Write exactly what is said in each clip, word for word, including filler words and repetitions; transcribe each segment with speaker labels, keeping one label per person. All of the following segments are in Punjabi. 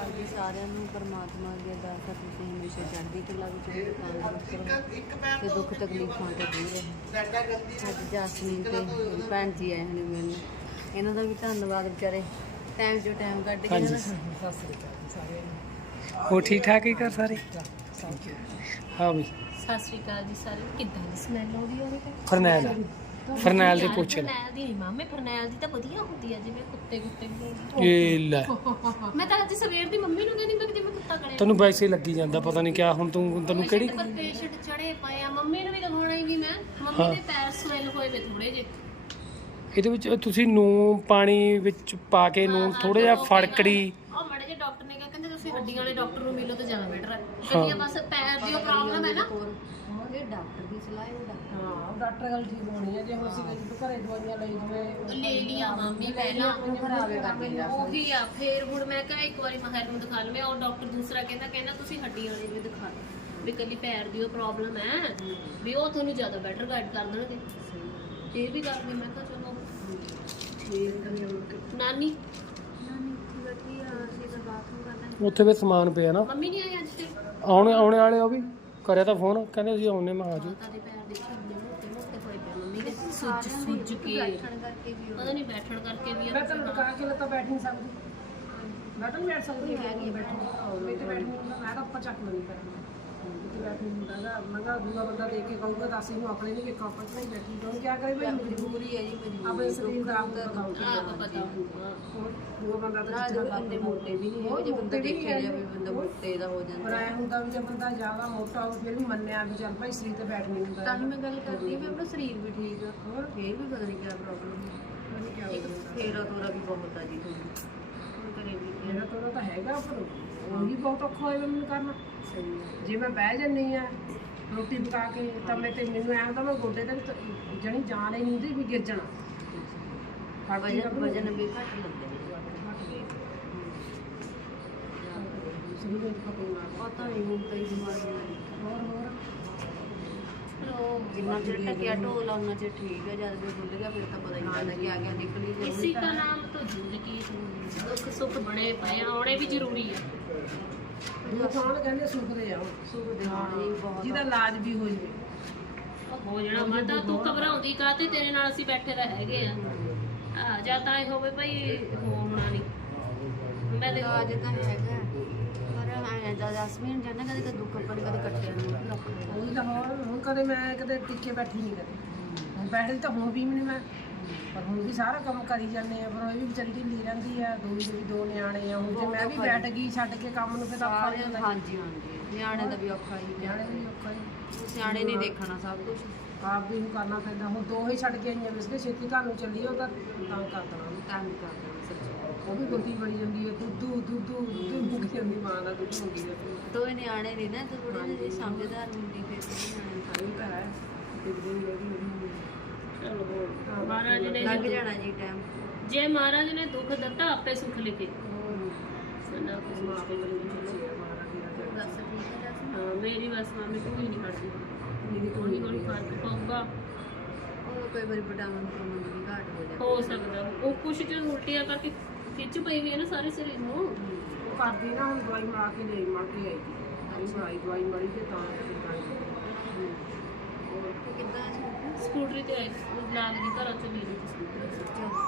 Speaker 1: ਅਕਾਲ ਜੀ ਸਾਰਿਆਂ ਨੂੰ। ਪਰਮਾਤਮਾ ਅੱਗੇ ਅਰਦਾਸ ਹੈ ਤੁਸੀਂ ਹਮੇਸ਼ਾ ਚੜ੍ਹਦੀ ਕਲਾ ਵਿੱਚ ਰਹੋ, ਤੰਦਰੁਸਤ ਰਹੋ ਤੇ ਦੁੱਖ ਤਕਲੀਫਾਂ ਤੋਂ ਦੂਰ ਰਹੋ। ਅੱਜ ਜਾਸਮੀਨ ਤੇ ਮੇਰੀ ਭੈਣ ਜੀ ਆਏ ਹਨ ਮਿਲਣ, ਇਹਨਾਂ ਦਾ ਵੀ ਧੰਨਵਾਦ ਵਿਚਾਰੇ ਟਾਈਮ ਚੋਂ ਟਾਈਮ ਕੱਢ ਕੇ।
Speaker 2: ਹਾਂਜੀ ਸਤਿ ਸ੍ਰੀ ਅਕਾਲ ਸਾਰਿਆਂ ਨੂੰ। ਹੋਰ ਠੀਕ ਠਾਕ ਹੀ ਕਰ ਸਾਰੇ? ਹਾਂ ਵੀ
Speaker 3: ਸਤਿ ਸ਼੍ਰੀ ਅਕਾਲ ਜੀ ਸਾਰਿਆਂ। ਕਿੱਦਾਂ ਦੀ ਸਮੈਲ ਆਉਂਦੀ ਆ ਉਹਦੇ
Speaker 2: ਫਰਨੈਲ ਫਰਨੈਲ ਦੀ ਪੁੱਛ ਲੈ।
Speaker 3: ਫਰਨੈਲ ਦੀ ਨਹੀਂ ਮਾਮੇ, ਫਰਨੈਲ ਦੀ ਤਾਂ ਵਧੀਆ ਹੁੰਦੀ ਆ, ਜਿਵੇਂ ਕੁੱਤੇ ਕੁੱਤੇ ਦੀ।
Speaker 2: ਇਹ ਲੈ
Speaker 3: ਮੈਂ ਤਾਂ ਅੱਜ ਸਵੇਰ ਦੀ ਮੰਮੀ ਨੂੰ ਕਹਿੰਦੀ ਮੈਂ ਕਿ ਜਿਵੇਂ ਕੁੱਤਾ ਕਰੇ।
Speaker 2: ਤੈਨੂੰ ਵੈਸੇ ਹੀ ਲੱਗੀ ਜਾਂਦਾ, ਪਤਾ ਨਹੀਂ ਕਿਆ ਹੁਣ ਤੂੰ ਤੈਨੂੰ ਕਿਹੜੀ
Speaker 3: ਪਰ ਪੇਸ਼ੈਂਟ ਚੜੇ ਪਏ ਆ, ਮੰਮੀ ਨੂੰ ਵੀ ਦਿਖਾਉਣਾ ਹੀ ਵੀ ਮੈਂ। ਮੰਮੀ ਦੇ ਪੈਰ ਸਮੈਲ ਹੋਏ ਵੇ ਥੋੜੇ ਜਿਹੇ।
Speaker 2: ਇਹਦੇ ਵਿੱਚ ਤੁਸੀਂ ਨੂਨ ਪਾਣੀ ਵਿੱਚ ਪਾ ਕੇ ਨੂਨ ਥੋੜਾ ਜਿਹਾ ਫੜਕੜੀ।
Speaker 3: ਉਹ ਮੜੇ ਜੇ ਡਾਕਟਰ ਨੇ ਕਿਹਾ, ਕਹਿੰਦੇ ਤੁਸੀਂ ਹੱਡੀਆਂ ਵਾਲੇ ਡਾਕਟਰ ਨੂੰ ਮਿਲੋ ਤਾਂ ਜ਼ਿਆਦਾ ਬੈਟਰ ਹੈ। ਕਹਿੰਦੀ ਬਸ ਪੈਰ ਦੀ ਪ੍ਰੋਬਲਮ ਹੈ ਨਾ,
Speaker 1: ਇਹ ਡਾਕਟਰ ਦੀ ਸਲਾਹ ਹੈ।
Speaker 4: ਹਾਂ ਡਾਕਟਰ ਗੱਲ ਠੀਕ ਹੋਣੀ ਹੈ। ਜੇ ਹੁਣ ਅਸੀਂ ਤੂੰ ਘਰੇ ਦਵਾਈਆਂ ਲਈ ਜਿਵੇਂ
Speaker 3: ਲੈ ਲਿਆ ਮਾਮੀ ਪਹਿਲਾਂ
Speaker 1: ਖਰਾਬੇ ਕਰਦੀ ਆ।
Speaker 3: ਉਹੀ ਆ। ਫੇਰ ਹੁਣ ਮੈਂ ਕਿਹਾ ਇੱਕ ਵਾਰੀ ਮਹਿਰ ਨੂੰ ਦਿਖਾ ਲਵਾਂ। ਉਹ ਡਾਕਟਰ ਦੂਸਰਾ ਕਹਿੰਦਾ ਕਹਿੰਦਾ ਤੁਸੀਂ ਹੱਡੀ ਵਾਲੇ ਨੂੰ ਦਿਖਾ ਲਓ, ਵੀ ਕੱਲੀ ਪੈਰ ਦੀ ਉਹ ਪ੍ਰੋਬਲਮ ਹੈ, ਵੀ ਉਹ ਤੁਹਾਨੂੰ ਜ਼ਿਆਦਾ ਬੈਟਰ ਗਾਈਡ ਕਰ ਦੇਣਗੇ। ਇਹ ਵੀ ਗੱਲ ਮੈਂ ਕਿਹਾ ਚਲੋ ਠੀਕ। ਨਾਨੀ
Speaker 2: ਉੱਥੇ ਵੀ ਸਮਾਨ ਪਿਆ ਨਾ।
Speaker 3: ਮੰਮੀ ਨਹੀਂ ਆਈ ਅੱਜ ਤੇ
Speaker 2: ਆਉਣੇ ਆਉਣੇ ਵਾਲੇ ਉਹ ਵੀ ਕਰਿਆ ਤਾਂ ਫੋਨ, ਕਹਿੰਦੇ ਅਸੀਂ ਆਉਣੇ। ਮੈਂ ਆ ਜਾਓ।
Speaker 3: ਮਾਤਾ ਦੇ ਪੈਰ ਦੇ ਕਿੰਨੇ ਮੋਟੇ ਮੋਟੇ ਹੋਏ ਪਏ ਮੰਮੀ ਦੇ, ਸੁੱਜ ਸੁੱਜ ਕੇ ਪਤਾ ਨਹੀਂ ਬੈਠਣ ਕਰਕੇ ਵੀ
Speaker 4: ਮੈਂ ਤਾਂ ਲੁਕਾ ਕੇ ਲੱਤਾਂ ਬੈਠ ਨਹੀਂ ਸਕਦੀ। ਮੈਂ ਤਾਂ ਨਹੀਂ ਬੈਠ ਸਕਦੀ ਹੈਗੀ ਬੈਠੀ। ਮੈਂ ਤਾਂ ਬੈਠ ਨਹੀਂ ਹੁੰਦਾ, ਮੈਂ ਤਾਂ ਉੱਪਰ ਚੱਕ ਲੈਂਦੀ ਪੈਰ। ਕਿਤੇ ਬੈਠ ਨਹੀਂ ਹੁੰਦਾ ਗਾ। ਮੈਂ ਕਿਹਾ ਦੂਆ ਬੰਦਾ ਦੇਖ ਕੇ ਕਹੂਗਾ ਦੱਸ ਇਹਨੂੰ ਆਪਣੇ ਨਹੀਂ ਵੇਖਾਂ, ਆਪਾਂ ਤਾਂ ਹੀ ਬੈਠੀ। ਕਿਉਂ ਕਿਆ ਕਰੇ ਭਾਈ,
Speaker 1: ਮਜਬੂਰੀ ਹੈ ਜੀ, ਮਜਬੂਰੀ।
Speaker 4: ਆਪਣੇ ਸਰੀਰ ਖਰਾਬ ਕਰ
Speaker 3: ਆਪ ਪਤਾ ਹੋਊਗਾ।
Speaker 4: ਦੂਆ ਬੰਦਾ ਤਾਂ
Speaker 1: ਰਾਜ ਬੰਦੇ ਮੋਟੇ ਵੀ ਨਹੀਂ ਹੈਗੇ, ਜੇ ਬੰਦਾ ਦੇਖਿਆ ਜਾਵੇ ਬੰਦਾ ਮੋਟੇ ਦਾ ਹੋ
Speaker 4: ਪਰ
Speaker 1: ਜਾਂਦਾ।
Speaker 4: ਐਂ ਹੁੰਦਾ ਵੀ ਜੇ ਬੰਦਾ ਜ਼ਿਆਦਾ ਮੋਟਾ ਹੋਵੇ ਫਿਰ ਵੀ ਮੰਨਿਆ ਵੀ ਚੱਲ ਭਾਈ ਸਰੀਰ ਤੇ ਬੈਠ ਨਹੀਂ ਹੁੰਦਾ।
Speaker 1: ਤਾਂ ਹੀ ਮੈਂ ਗੱਲ ਕਰਦੀ ਵੀ ਆਪਣਾ ਸਰੀਰ ਵੀ ਠੀਕ ਆ, ਹੋਰ ਫੇਰ ਵੀ ਪਤਾ ਨਹੀਂ ਕਿਆ ਪ੍ਰੋਬਲਮ ਹੈ। ਇੱਕ ਫੇਰਾ ਤੋਰਾ ਵੀ ਬਹੁਤ ਆ ਜੀ ਤੁਹਾਨੂੰ, ਹੁਣ ਕਰੇ ਵੀ ਕੀ।
Speaker 4: ਮੇਰਾ ਤੋਰਾ ਤਾਂ ਹੈਗਾ, ਪਰ ਉਹੀ ਬਹੁਤ ਔਖਾ ਹੋਇਆ ਮੈਨੂੰ ਕਰਨਾ।
Speaker 1: ਸਹੀ
Speaker 4: ਜੇ ਮੈਂ ਬਹਿ ਜੰਨੀ ਆ ਰੋਟੀ ਪਕਾ ਕੇ ਤਾਂ ਮੈਂ ਤੇ ਮੈਨੂੰ ਐਂ ਹੁੰਦਾ ਮੈਂ ਗੋਡੇ ਤੇ ਵੀ ਜਣੀ ਜਾਨ ਹੀ ਨਹੀਂ ਹੁੰਦੀ ਵੀ ਗਿਰ ਜਾਣਾ।
Speaker 1: ਹੈ। ਵਜਨ ਵਜਨ ਵੀ ਘੱਟ ਲੱਗਦਾ
Speaker 4: ਸਰੀਰ ਵਿੱਚ ਪਤਾ
Speaker 1: ਪਤਾ ਨਹੀਂ ਹੁਣ ਕਈ ਬਿਮਾਰੀਆਂ ਨੇ।
Speaker 4: ਹੋਰ ਹੋਰ
Speaker 1: ਜਿੰਨਾ ਚਿਰ ਟਕਿਆ ਢੋਲ ਉਹਨਾਂ ਚਿਰ ਠੀਕ ਹੈ, ਜਦ ਵੀ ਭੁੱਲ ਗਿਆ ਫਿਰ ਤਾਂ ਪਤਾ ਹੀ ਨਹੀਂ ਲੱਗਦਾ ਕਿ ਆ ਗਿਆ ਨਿਕਲੀ ਜਾਊ।
Speaker 3: ਇਸੀ ਦਾ ਨਾਮ ਤਾਂ ਜ਼ਿੰਦਗੀ। ਦੁੱਖ ਸੁੱਖ ਬਣੇ ਪਏ ਆ, ਆਉਣੇ ਵੀ ਜ਼ਰੂਰੀ ਹੈ।
Speaker 4: ਦੁਕਾਨ ਕਹਿੰਦੇ ਸੁੱਖ ਦੇ ਜਾਓ,
Speaker 1: ਸੁਖ ਦੇ ਨਾਲ ਹੀ ਬਹੁਤ
Speaker 4: ਜਿਹਦਾ ਇਲਾਜ ਵੀ ਹੋ ਜਵੇ।
Speaker 3: ਹੋ ਜਾਣਾ ਮਾਤਾ, ਤੂੰ ਘਬਰਾਉਂਦੀ ਕਾਹਤੇ, ਤੇਰੇ ਨਾਲ ਅਸੀਂ ਬੈਠੇ ਤਾਂ ਹੈਗੇ ਆ। ਆ ਜਾਂ ਤਾਂ ਇਹ ਹੋਵੇ ਭਾਈ ਹੋਣਾ ਨਹੀਂ। ਮੈਂ ਤੇ
Speaker 1: ਇਲਾਜ ਤਾਂ ਹੈਗਾ, ਪਰ ਐਂ ਜਾਂ ਜਸਮੀਨ ਜਾਂਦਾ ਕਦੇ ਕਦੇ ਦੁੱਖ ਪਰ ਕਦੇ ਕੱਟਿਆ ਨੂੰ ਰੱਖਣਾ।
Speaker 4: ਉਹੀ ਤਾਂ ਹੋਰ ਹੁਣ ਕਦੇ ਮੈਂ ਕਦੇ ਟਿੱਕੇ ਬੈਠੀ ਨਹੀਂ ਕਦੇ। ਹੁਣ ਬੈਠੀ ਤਾਂ ਹੁਣ ਵੀ ਨਹੀਂ ਮੈਂ, ਪਰ ਹੁਣ ਵੀ ਸਾਰਾ ਕੰਮ ਕਰੀ ਜਾਂਦੇ ਆ। ਪਰ ਇਹ ਵੀ ਵਿਚਾਰੀ ਢਿੱਲੀ ਰਹਿੰਦੀ ਆ, ਦੋ ਦੇ ਵੀ ਦੋ ਨਿਆਣੇ ਆ। ਹੁਣ ਜੇ ਮੈਂ ਵੀ ਬੈਠ ਗਈ ਛੱਡ ਕੇ ਕੰਮ ਨੂੰ ਫਿਰ ਤਾਂ ਔਖਾ ਹੋ ਜਾਂਦਾ।
Speaker 1: ਹਾਂਜੀ ਹਾਂਜੀ, ਨਿਆਣੇ ਦਾ ਵੀ ਔਖਾ ਹੀ,
Speaker 4: ਨਿਆਣੇ ਵੀ ਔਖਾ ਹੀ,
Speaker 1: ਸਿਆਣੇ ਨਹੀਂ ਦੇਖਣਾ ਸਭ ਕੁਝ,
Speaker 4: ਆਪ ਵੀ ਨੂੰ ਕਰਨਾ ਪੈਂਦਾ। ਹੁਣ ਦੋ ਹੀ ਛੱਡ ਕੇ ਆਈਆਂ ਵਿਸ ਕੇ ਛੇਤੀ ਘਰ ਨੂੰ ਚੱਲੀ, ਉਹ ਤਾਂ ਤਾਂ ਕਰ ਦੇਣਾ ਉਹਨੂੰ।
Speaker 1: ਤੰਗ ਕਰਦਾ ਸੱਚੀ।
Speaker 4: ਉਹ ਵੀ ਗੋਦੀ ਬੜੀ ਜਾਂਦੀ ਹੈ, ਦੁੱਧੂ ਦੁੱਧੂ ਦੁੱਧੂ ਮੁੱਕ ਜਾਂਦੀ, ਮਾਂ ਦਾ ਦੁੱਧ ਹੁੰਦੀ ਹੈ।
Speaker 1: ਦੋਵੇਂ ਨਿਆਣੇ ਨੇ ਨਾ, ਤਾਂ ਥੋੜੀ ਜਿਹੀ ਸਮਝਦਾਰ ਹੁੰਦੀ ਫਿਰ ਨਿਆਣੇ
Speaker 4: ਇਹ ਤਾਂ ਹੈ ਦਿਖਦੇ ਨਹੀਂ ਹੈਗੀ।
Speaker 3: ਚਲੋ ਹੋਰ ਮਹਾਰਾਜ ਨੇ
Speaker 1: ਲੱਗ ਜਾਣਾ ਜੀ ਟਾਈਮ।
Speaker 3: ਜੇ ਮਹਾਰਾਜ ਨੇ ਦੁੱਖ ਦਿੱਤਾ ਆਪੇ ਸੁੱਖ ਲਿਖੇ। ਸਾਡਾ ਕੁਝ
Speaker 4: ਮਾਂ
Speaker 3: ਮੁਸ਼ਕਿਲ
Speaker 4: ਬੜੀ
Speaker 3: ਨਹੀਂ।
Speaker 4: ਅੱਛੀ ਹੈ ਮਹਾਰਾਜ ਦੀ ਰਾਜ।
Speaker 1: ਬਸ ਠੀਕ ਹੈ ਜਸਮੀਨ।
Speaker 3: ਹਾਂ ਮੇਰੀ ਬਸ ਮਾਮੀ ਕੋਈ ਨਹੀਂ ਕਰਦੀ। ਮੇਰੀ ਹੌਲੀ ਹੌਲੀ ਫਰਕ ਪਊਗਾ।
Speaker 1: ਉਹ ਕਈ ਵਾਰੀ ਵਿਟਾਮਿਨ ਪ੍ਰੋਮਨ ਦੀ ਘਾਟ ਹੋ ਜਾਂਦੀ
Speaker 3: ਹੋ ਸਕਦਾ ਉਹ ਕੁਛ ਚ ਉਲਟੀਆਂ ਕਰਕੇ ਖਿੱਚ ਪਈ ਵੀ ਹੈ ਨਾ ਸਾਰੇ ਸਰੀਰ ਨੂੰ।
Speaker 4: ਉਹ ਕਰਦੀ ਨਾ ਹੁਣ ਦਵਾਈ ਮਾਰ ਕੇ ਲਈ ਮੜ ਕੇ ਆਈ ਸੀ ਦਵਾਈ ਦਵਾਈ ਮੜੀ ਤੇ ਤਾਂ
Speaker 1: ਤੇ ਕਿੱਦਾਂ ਸੀ?
Speaker 3: ਸਕੂਟਰੀ ਤੇ ਆਈ ਲਾਗ ਦੀ ਘਰਾਂ ਚੋਂ ਲੈ ਲਈ ਸਕੂਟਰੀ।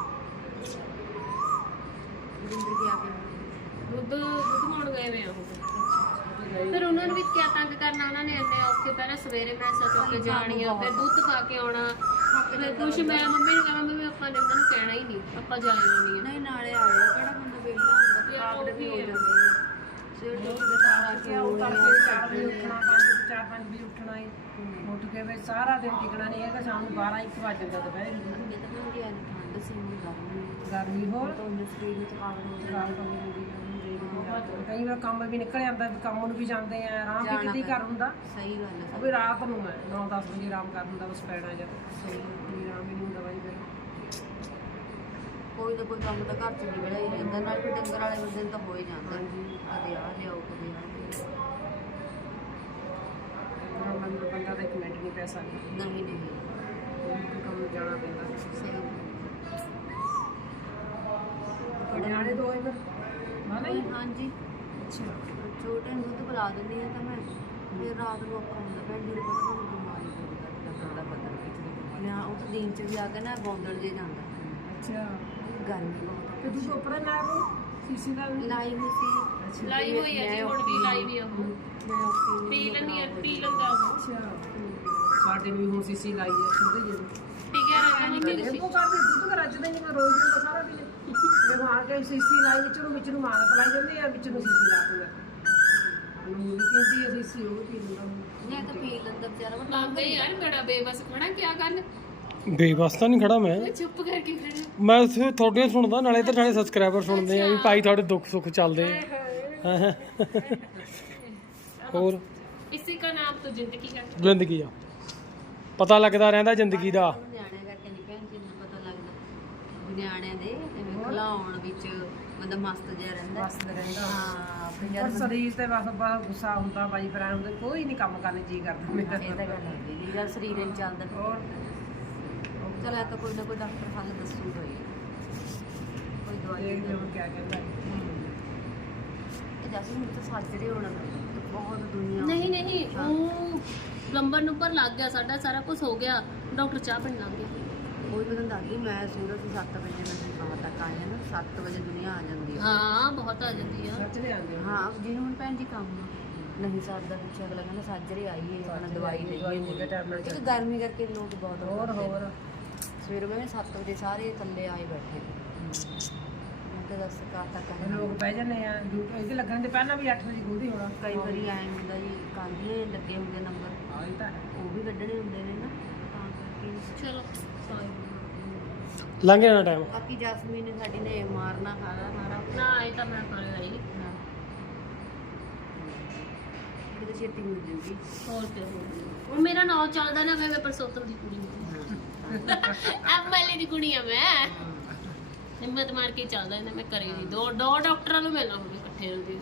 Speaker 1: ਜ਼ਿੰਦਗੀ ਆ ਕੇ
Speaker 3: ਦੁੱਧ ਦੁੱਧ ਪਾਉਣ ਗਏ ਵੇ ਆ ਉਹ। ਫਿਰ ਉਹਨਾਂ ਨੂੰ ਵੀ ਕਿਆ ਤੰਗ ਕਰਨਾ, ਉਹਨਾਂ ਨੇ ਇੰਨੇ ਔਖੇ ਪਹਿਲਾਂ ਸਵੇਰੇ ਮੈਸਾਂ ਚੁੱਕ ਕੇ ਜਾਣੀਆਂ, ਫਿਰ ਦੁੱਧ ਪਾ ਕੇ ਆਉਣਾ। ਫਿਰ ਕੁਛ ਮੈਂ ਮੰਮੀ ਨੂੰ ਕਹਾਂ ਮੰਮੀ ਆਪਾਂ ਨੇ ਉਹਨਾਂ ਨੂੰ ਕਹਿਣਾ ਹੀ ਨਹੀਂ, ਆਪਾਂ ਜਾ ਆਉਣੀ
Speaker 1: ਨਹੀਂ ਨਾਲੇ ਆਇਆ ਕਿਹੜਾ ਬੰਦਾ ਵਿਹਲਾ ਹੁੰਦਾ, ਥਕਾਵਟ ਵੀ ਹੋ ਜਾਂਦੀ ਹੈ। ਸਵੇਰ ਤੋਂ ਉੱਠ ਕੇ ਸਾਰਾ
Speaker 4: ਕਿ ਉਹ ਕਰਕੇ ਚਾਰ ਵਜੇ ਉੱਠਣਾ, ਪੰਜ ਚਾਰ ਪੰਜ ਵਜੇ ਉੱਠਣਾ ਹੈ। ਉੱਠ ਕੇ ਫਿਰ ਸਾਰਾ ਦਿਨ ਟਿਕਣਾ ਨਹੀਂ ਹੈਗਾ। ਸ਼ਾਮ ਨੂੰ ਬਾਰਾਂ ਇੱਕ ਵੱਜ ਜਾਂਦਾ ਦੁਪਹਿਰ ਨੂੰ।
Speaker 1: ਇਹ ਤਾਂ ਕਹਿੰਦੀ ਅੱਜ ਠੰਡ ਸੀ, ਹੁਣ ਗਰਮੀ
Speaker 4: ਗਰਮੀ ਹੋਰ
Speaker 1: ਤੋਂ ਸਰੀਰ ਨੂੰ ਥਕਾਵਟ ਹੋ ਜਾਂਦੀ
Speaker 4: ਖਰਾਬ ਹੋ ਜਾਂਦੀ ਹੈ। ਕਈ ਵਾਰ ਕੰਮ ਵੀ ਨਿਕਲ ਜਾਂਦਾ, ਕੰਮ ਨੂੰ ਵੀ ਜਾਂਦੇ ਆ, ਆਰਾਮ ਵੀ ਕਿਤੇ ਘਰ ਹੁੰਦਾ।
Speaker 1: ਸਹੀ ਗੱਲ ਹੈ।
Speaker 4: ਉਹ ਵੀ ਰਾਤ ਨੂੰ ਮੈਂ ਨੌ ਦਸ ਵਜੇ ਆਰਾਮ ਕਰ ਹੁੰਦਾ, ਬਸ ਪੈਣਾ ਜਾਂ
Speaker 1: ਸਹੀ
Speaker 4: ਵੀ ਆਰਾਮ ਹੀ ਨਹੀਂ ਹੁੰਦਾ ਬਾਈ ਫਿਰ।
Speaker 1: ਕੋਈ ਨਾ ਕੋਈ ਕੰਮ ਤਾਂ ਘਰ ਚ ਨਿਕਲਿਆ ਹੀ ਰਹਿੰਦਾ, ਨਾਲ ਫਿਰ ਡੰਗਰ ਵਾਲੇ ਬੰਦੇ ਨੂੰ ਤਾਂ ਹੋ ਹੀ ਜਾਂਦਾ। ਕਦੇ ਆ ਲਿਆਓ ਕਦੇ ਆ ਲਿਆਓ।
Speaker 4: ਬੰਦਾ ਬੰਦਾ ਤਾਂ ਇੱਕ ਮਿੰਟ ਨਹੀਂ ਪੈ ਸਕਦਾ।
Speaker 1: ਨਹੀਂ ਨਹੀਂ
Speaker 4: ਕੋਈ ਕੰਮ ਨੂੰ ਜਾਣਾ ਪੈਂਦਾ।
Speaker 1: ਸਹੀ
Speaker 4: ਨਿਆਣੇ ਦੋ ਹੋਏ ਫਿਰ ਹਾਂ ਨਹੀਂ
Speaker 1: ਹਾਂਜੀ
Speaker 4: ਅੱਛਾ
Speaker 1: ਛੋਟੇ ਨੂੰ ਦੁੱਧ ਪਿਲਾ ਦਿੰਦੀ ਹਾਂ ਤਾਂ ਮੈਂ ਫਿਰ ਰਾਤ ਨੂੰ ਔਖਾ ਹੁੰਦਾ ਭੈਣ ਜੀ ਨੂੰ ਪਤਾ ਤੁਹਾਨੂੰ ਬਿਮਾਰੀ ਬਹੁਤ ਘੱਟ ਦਾ ਬਦਲ ਵਿੱਚ ਜਾਂ ਉਹ ਤਾਂ ਦਿਨ ਚ ਵੀ ਆ ਕੇ ਨਾ ਬੌਂਦਲ ਜੇ ਜਾਂਦਾ
Speaker 4: ਅੱਛਾ
Speaker 1: ਗਰਮੀ ਬਹੁਤ
Speaker 4: ਤੇ ਦੁੱਧ ਉੱਪਰ ਨਾ ਉਹ ਸੀਸੀ ਦਾ ਵੀ
Speaker 1: ਲਾਈ ਹੋਈ ਸੀ
Speaker 3: ਲਾਈ ਹੋਈ ਹੈ ਜੀ ਹੁਣ ਵੀ ਲਾਈ ਵੀ ਆ ਉਹ
Speaker 1: ਮੈਂ ਔਖੀ
Speaker 3: ਪੀ ਲੈਂਦੀ ਆ ਪੀ ਲੈਂਦਾ ਉਹ
Speaker 4: ਅੱਛਾ ਸਾਡੇ ਵੀ ਹੁਣ ਸੀਸੀ ਲਾਈ ਹੈ ਛੋਟੇ ਜਿਹੇ
Speaker 3: ਟਿਕਿਆ ਰਹਿੰਦਾ ਮੰਮੀ
Speaker 4: ਇਹ
Speaker 3: ਤੁਸੀਂ
Speaker 4: ਕੋ ਕਰਦੇ ਦੁੱਧ ਦਾ ਰੱਜਦਾ ਨਹੀਂ ਮੈਂ ਰੋਜ਼ ਦਾ ਸਾਰਾ ਦਿਨ ਇਹ ਆ ਕੇ ਸੀਸੀ ਲਾਈ ਵਿੱਚ ਨੂੰ ਵਿੱਚ ਨੂੰ ਮਾਰ ਪਲਾਈ ਜਾਂਦੇ ਆ ਵਿੱਚ ਨੂੰ ਸੀਸੀ ਲਾ ਦਿੰਦਾ ਨੂੰ ਵੀ ਪੀਂਦੀ ਹੈ ਸੀਸੀ ਉਹ ਵੀ ਪੀ ਲੈਂਦਾ ਹੁਣ।
Speaker 1: ਮੈਂ ਤਾਂ ਪੀ ਲੈਂਦਾ ਵਿਚਾਰਾ ਵਾ
Speaker 3: ਲੱਗ ਗਈ ਯਾਰ ਬੜਾ ਬੇਬਸ ਖੜਾ ਕੀ ਗੱਲ
Speaker 2: ਬੇਬਸ ਤਾਂ ਨਹੀਂ ਖੜਾ ਮੈਂ
Speaker 3: ਉਹ ਚੁੱਪ ਕਰਕੇ ਖੜਾ
Speaker 2: ਮੈਂ ਸਿਰਫ ਤੁਹਾਡੀਆਂ ਸੁਣਦਾ ਨਾਲੇ ਤੇ ਨਾਲੇ ਸਬਸਕ੍ਰਾਈਬਰ ਸੁਣਦੇ ਆ ਵੀ ਭਾਈ ਤੁਹਾਡੇ ਦੁੱਖ ਸੁੱਖ ਚੱਲਦੇ ਆ ਹੋਰ
Speaker 3: ਇਸੇ ਦਾ ਨਾਮ ਤਾਂ ਜ਼ਿੰਦਗੀ ਹੈ
Speaker 2: ਜ਼ਿੰਦਗੀ ਆ ਪਤਾ ਲੱਗਦਾ ਰਹਿੰਦਾ ਜ਼ਿੰਦਗੀ ਦਾ
Speaker 1: ਨਿਆਣਿਆਂ ਕਰਕੇ ਨਹੀਂ ਭੈਣ ਜੀ ਨੂੰ ਪਤਾ ਲੱਗਦਾ ਨਿਆਣਿਆਂ ਦੇ ਐਵੇਂ ਖਲਾਉਣ ਵਿੱਚ ਬੰਦਾ ਮਸਤ ਜਿਹਾ ਰਹਿੰਦਾ
Speaker 4: ਮਸਤ ਰਹਿੰਦਾ
Speaker 1: ਹਾਂ ਫਿਰ
Speaker 4: ਪਰ
Speaker 1: ਜਦ
Speaker 4: ਸਰੀਰ ਤੇ ਬਸ ਬੜਾ ਗੁੱਸਾ ਹੁੰਦਾ ਬਾਈ ਭਰਾ ਨੂੰ ਤੇ ਕੋਈ ਨਹੀਂ ਕੰਮ ਕਰਨ ਜੀ ਕਰਦਾ ਮੇਰਾ
Speaker 1: ਇਹ ਤਾਂ ਗੱਲ ਹੈ ਜੀ ਜਦ ਸਰੀਰ ਨਹੀਂ ਚੱਲਦਾ
Speaker 4: ਹੋਰ
Speaker 1: ਚਲ ਇਹ ਤਾਂ ਕੋਈ ਨਾ ਕੋਈ ਡਾਕਟਰ ਹੱਲ ਦੱਸੂਗਾ ਹੀ ਕੋਈ ਦਵਾਈ
Speaker 4: ਦੇਖਦੇ ਹੁਣ ਕਿਆ ਕਹਿੰਦਾ
Speaker 1: ਇਹ ਜਸ ਮੈਨੂੰ ਤਾਂ ਸਾਜਰੇ ਹੋਣਾ ਪੈਂਦਾ ਬਹੁਤ ਦੁਨੀਆ
Speaker 3: ਨਹੀਂ ਨਹੀਂ ਉਹ ਨੰਬਰ ਨੰਬਰ ਲੱਗ ਗਿਆ ਸਾਡਾ ਸਾਰਾ ਕੁਝ ਹੋ ਗਿਆ ਡਾਕਟਰ ਚਾਹ ਪੀਣ ਲੱਗ ਗਿਆ
Speaker 1: ਕੋਈ ਮੈਨੂੰ ਦੱਸਦੀ ਮੈਂ ਸੂਰਜ ਨੂੰ ਸੱਤ ਵਜੇ ਮੈਂ ਦੁਕਾਨ ਤੱਕ ਆਈ ਹਾਂ ਨਾ ਸੱਤ ਵਜੇ ਦੁਨੀਆ ਆ ਜਾਂਦੀ ਹੈ
Speaker 3: ਹਾਂ ਬਹੁਤ ਆ ਜਾਂਦੀ ਆ
Speaker 4: ਸੱਚ ਲੈ ਆਉਂਦੇ
Speaker 1: ਹਾਂ ਜਿਹਨੂੰ ਹੁਣ ਭੈਣ ਜੀ ਕੰਮ ਨਹੀਂ ਸਰਦਾ ਪਿੱਛੇ ਅਗਲਾ ਕਹਿੰਦਾ ਸਾਜਰੇ ਆਈਏ ਆਪਣਾ ਦਵਾਈ
Speaker 4: ਦਵਾਈ
Speaker 1: ਲਈਏ
Speaker 4: ਦੇ ਕੇ ਟੈਬਲੇਟ
Speaker 1: ਇੱਕ ਗਰਮੀ ਕਰਕੇ ਲੋਕ ਬਹੁਤ
Speaker 4: ਹੋਰ ਹੋਰ
Speaker 1: ਸਵੇਰੇ ਮੈਂ ਸੱਤ ਵਜੇ ਸਾਰੇ ਥੱਲੇ ਆਏ ਬੈਠੇ ਮੈਂ ਤਾਂ ਦੱਸ ਕਾ ਤੱਕ
Speaker 4: ਇਹ ਲੋਕ ਬਹਿ ਜਾਂਦੇ ਆ ਡਿਊਟੀ ਇਹਦੇ ਲੱਗਣ ਦੇ ਪਹਿਲਾਂ ਵੀ ਅੱਠ ਵਜੇ ਖੁੱਲਦੀ ਹੋਣਾ
Speaker 1: ਕਈ ਵਾਰੀ ਆਏ ਹੁੰਦਾ ਜੀ ਕਾਂਦੀਆਂ ਲੱਗੇ ਹੁੰਦੇ ਨੰਬਰ
Speaker 4: ਹਾਂ ਇਹ ਤਾਂ ਹੈ
Speaker 1: ਉਹ ਵੀ ਕੱਢਣੇ ਹੁੰਦੇ ਨੇ ਨਾ ਤਾਂ ਕਰਕੇ
Speaker 3: ਚਲੋ
Speaker 2: ਲੰਘ ਜਾਣਾ ਟਾਈਮ
Speaker 1: ਬਾਕੀ ਜਸਮੀਨ ਨੇ ਸਾਡੀ ਨੇ ਮਾਰਨਾ ਖਾਣਾ ਮਾਰਾ
Speaker 3: ਨਾ ਇਹ ਤਾਂ ਮੈਂ ਕਰਿਆ ਹੀ
Speaker 1: ਕਿਤੇ ਛੇਤੀ ਮਿਲ ਜੂਗੀ
Speaker 3: ਹੋਰ ਤੇ ਉਹ ਮੇਰਾ ਨਾਮ ਚੱਲਦਾ ਨਾ ਮੈਂ ਪਰਸੋਤਮ ਦੀ ਕੁੜੀ ਐਮਐਲਏ ਦੀ ਕੁੜੀ ਆ ਮੈਂ ਹਿੰਮਤ ਮਾਰ ਕੇ ਚੱਲਦਾ ਇਹਨਾਂ ਮੈਂ ਕਰੇ ਨਹੀਂ ਦੋ ਦੋ ਡਾਕਟਰਾਂ ਨੂੰ ਮਿਲਣਾ ਹੋਵੇ ਇਕੱਠੇ ਰਹਿੰਦੇ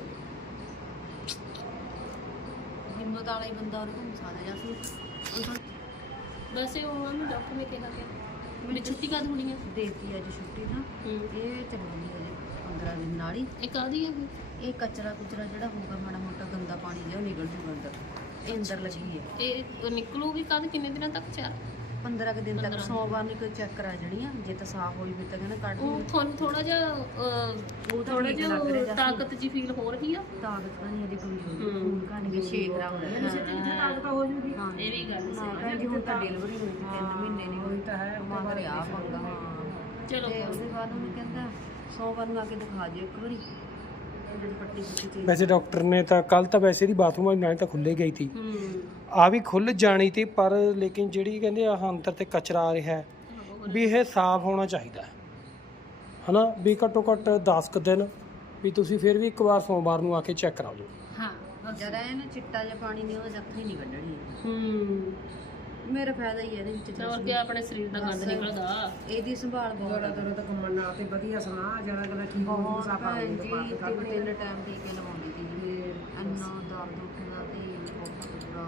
Speaker 1: ਹਿੰਮਤ ਵਾਲਾ ਹੀ ਬੰਦਾ ਉਹਨੂੰ ਘੁੰਮ ਸਕਦਾ ਜਸਮੀਨ
Speaker 3: ਵੈਸੇ ਉਹ ਨੂੰ ਡਾਕਟਰ ਨੇ ਕਿਹਾ ਕਿ ਮੇਰੀ ਛੁੱਟੀ ਕਦ ਹੋਣੀ ਆ
Speaker 1: ਦੇਤੀ ਅੱਜ ਛੁੱਟੀ ਨਾ ਇਹ ਚੱਲਣੀ ਹੈ ਪੰਦਰਾਂ ਦਿਨ ਨਾਲ ਹੀ
Speaker 3: ਇਹ ਕਾਦੀ ਹੈ
Speaker 1: ਇਹ ਕਚਰਾ ਕੁਚਰਾ ਜਿਹੜਾ ਹੋਊਗਾ ਮਾੜਾ ਮੋਟਾ ਗੰਦਾ ਪਾਣੀ ਜਿਹਾ ਉਹ ਨਿਕਲ ਜੂਗਾ ਅੰਦਰ ਇਹ ਅੰਦਰ ਲੱਗੀ ਹੈ
Speaker 3: ਇਹ ਨਿਕਲੂਗੀ ਕਦ ਕਿੰਨੇ ਦਿਨਾਂ ਤੱਕ ਚਾਰ
Speaker 1: ਪੰਦਰਾਂ ਕੁ ਦਿਨ ਤੱਕ ਸੋਮਵਾਰ ਨੂੰ ਕੋਈ ਚੈੱਕ ਕਰਾ ਜਣੀ ਆ ਜੇ ਤਾਂ ਸਾਫ਼ ਹੋਈ ਫਿਰ ਤਾਂ ਕਹਿੰਦਾ ਕੱਢ
Speaker 3: ਉਹ
Speaker 1: ਦੂੰ
Speaker 3: ਤੁਹਾਨੂੰ ਥੋੜਾ ਜਿਹਾ
Speaker 1: ਉਹ ਤਾਂ
Speaker 3: ਥੋੜਾ
Speaker 1: ਠੀਕ ਲੱਗ
Speaker 3: ਜਿਹਾ
Speaker 1: ਰਿਹਾ
Speaker 3: ਤਾਕਤ ਜੀ ਫੀਲ ਹੋ ਰਹੀ ਆ
Speaker 1: ਤਾਕਤ ਤਾਂ ਨਹੀਂ ਇਹਦੀ ਕੋਈ
Speaker 3: ਹੂੰ।
Speaker 1: ਖੂਨ ਘਣ ਕੇ ਸ਼ੇਕਰਾ ਹੋ ਰਿਹਾ
Speaker 4: ਜਿੱਥੇ ਤਾਕਤ ਹੋ ਜੂਗੀ
Speaker 1: ਹਾਂ
Speaker 3: ਇਹ ਵੀ ਗੱਲ
Speaker 1: ਨਾ ਭੈਣ ਜੀ ਹੁਣ ਤਾਂ ਡਿਲੀਵਰੀ ਹੋਈ ਸੀ ਤਿੰਨ ਮਹੀਨੇ ਨਹੀਂ ਹੋਈ
Speaker 4: ਤਾਂ ਹੈ
Speaker 1: ਮੰਗ ਰਿਹਾ ਪੰਗਾ ਹਾਂ
Speaker 3: ਚਲੋ
Speaker 1: ਤੇ ਉਹਦੇ ਬਾਅਦ ਉਹਨੇ ਕਹਿੰਦਾ ਸੋਮਵਾਰ ਨੂੰ ਆ ਕੇ ਦਿਖਾ ਜਿਓ ਇੱਕ ਵਾਰੀ ਜਿਹੜੀ ਪੱਟੀ ਪੁੱਟੀ ਚੀਜ਼
Speaker 2: ਵੈਸੇ ਡਾਕਟਰ ਨੇ ਤਾਂ ਕੱਲ ਤਾਂ ਵੈਸੇ ਦੀ ਬਾਥਰੂਮ ਵਾਲੀ ਨਾਲੀ ਤਾਂ ਖੁੱਲੇ ਗਈ ਸੀ
Speaker 3: ਹੂੰ
Speaker 2: ਆ ਵੀ ਖੁੱਲ ਜਾਣੀ ਤੀ ਪਰ ਲੇਕਿਨ ਜਿਹੜੀ ਕਹਿੰਦੇ ਆ ਅੰਦਰ ਤੇ ਕਚਰਾ ਆ ਰਿਹਾ ਹੈ ਵੀ ਇਹ ਸਾਫ਼ ਹੋਣਾ ਚਾਹੀਦਾ ਹੈ। ਹਨਾ ਵੀ ਘੱਟੋ ਘੱਟ ਦਸ ਕੁ ਦਿਨ ਵੀ ਤੁਸੀਂ ਫਿਰ ਵੀ ਇੱਕ ਵਾਰ ਸੋਮਵਾਰ ਨੂੰ ਆ ਕੇ ਚੈੱਕ ਕਰਾ ਲਓ
Speaker 3: ਹਾਂ
Speaker 1: ਜਦ ਇਹ ਨਾ ਚਿੱਟਾ ਜਿਹਾ ਪਾਣੀ ਨਹੀਂ ਉਹ ਜੱਥੀ ਨਹੀਂ ਕੱਢਣੀ
Speaker 3: ਹੂੰ
Speaker 1: ਮੇਰਾ ਫਾਇਦਾ ਹੀ ਹੈ ਇਹਦੇ ਵਿੱਚ
Speaker 3: ਹੋਰ ਕੀ ਆਪਣੇ ਸਰੀਰ ਦਾ ਗੰਦ ਨਿਕਲਦਾ
Speaker 1: ਇਹਦੀ ਸੰਭਾਲ ਬਹੁਤ
Speaker 4: ਗੋਲਾ ਦੋਲਾ ਤਾਂ ਕੰਮਣ ਨਾਲ ਤੇ ਵਧੀਆ ਸੁਣਾ ਜਿਆਦਾ ਗੱਲਾਂ ਠੀਕ ਹੋ
Speaker 1: ਬਹੁਤ
Speaker 4: ਸਾਫਾ
Speaker 1: ਭੈਣ ਜੀ ਤਿੰਨ ਤਿੰਨ ਟਾਈਮ ਟੀਕੇ ਲਵਾਉਂਦੀ ਸੀ ਜੀ ਇੰਨਾ ਦਰਦ ਉੱਠਦਾ ਤੇ ਬਹੁਤ ਬੁਰਾ